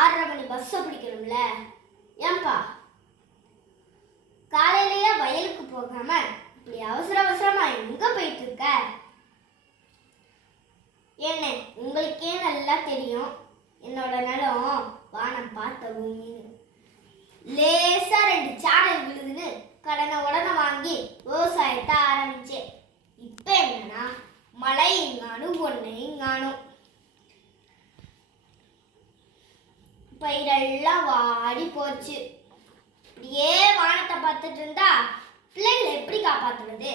6:30 மணி பஸ்ஸை பிடிக்கணும்ல. ஏன்பா காலையிலேயே வயலுக்கு போகாம இப்படி அவசர அவசரமா எங்க போயிட்டு இருக்க? என்ன உங்களுக்கே நல்லா தெரியும் என்னோட நிலம் வானம் பார்த்த பூமின்னு. லேசா 2 சாரல் விழுதுன்னு கடனை உடனே வாங்கி விவசாயத்தை ஆரம்பிச்சேன். இப்ப என்னன்னா மழை இங்கானும் பொண்ணை இங்கானும், பயிரெல்லாம் வாடி போச்சு. இப்படியே வானத்தை பார்த்துட்டு இருந்தா பிள்ளைங்களை எப்படி காப்பாத்துறது?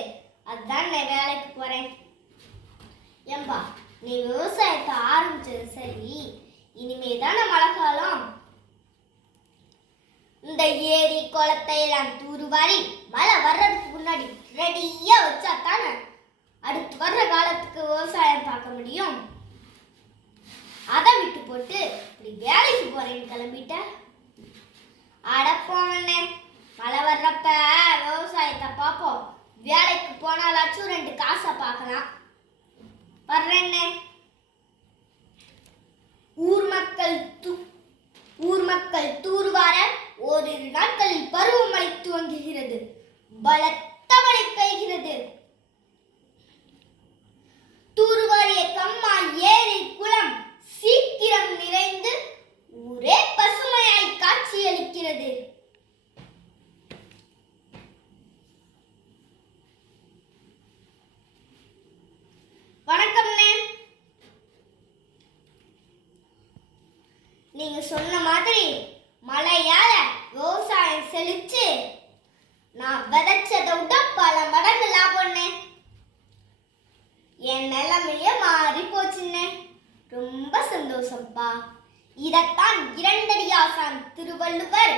அதுதான் நான் வேலைக்கு போறேன். ஏம்பா நீ விவசாயத்தை ஆரம்பிச்சது சரி, இனிமேதான மழை காலம். இந்த ஏரி குளத்தை எல்லாம் தூர்வாரி மழை வர்றதுக்கு முன்னாடி ரெடியா வச்சா தானே அடுத்து வர்ற காலத்துக்கு விவசாயம் பார்க்க முடியும். அதை விட்டு போட்டு இப்படி வேலைக்கு போறேன்னு கிளம்பிட்ட. அடப்போனே, மழை வர்றப்ப விவசாயத்தை பார்ப்போம், வேலைக்கு போனாலாச்சும் 2 காசை பார்க்கலாம். வர்றேன்னே. ஊர் மக்கள் தூர்வார ஓரிரு நாட்களில் பருவமழை துவங்குகிறது. பலத்த மழை பெய்கிறது. தூர்வாரிய கம்மா ஏரி குளம் சீக்கிரம் நிறைந்து ஊரே பசுமையாய் காட்சியளிக்கிறது. வணக்கம்ண்ணே. நீங்க சொன்ன மாதிரி மழையால விவசாயம் செழிச்சு நான் விதைச்சதை விட பல மடங்கு லாபம்ண்ணே. என் நிலைமையே மாறி போச்சுண்ணே. ரொம்ப சந்தோஷம்ப்பா. இதத்தான் இரண்டடி ஆசான் திருவள்ளுவர்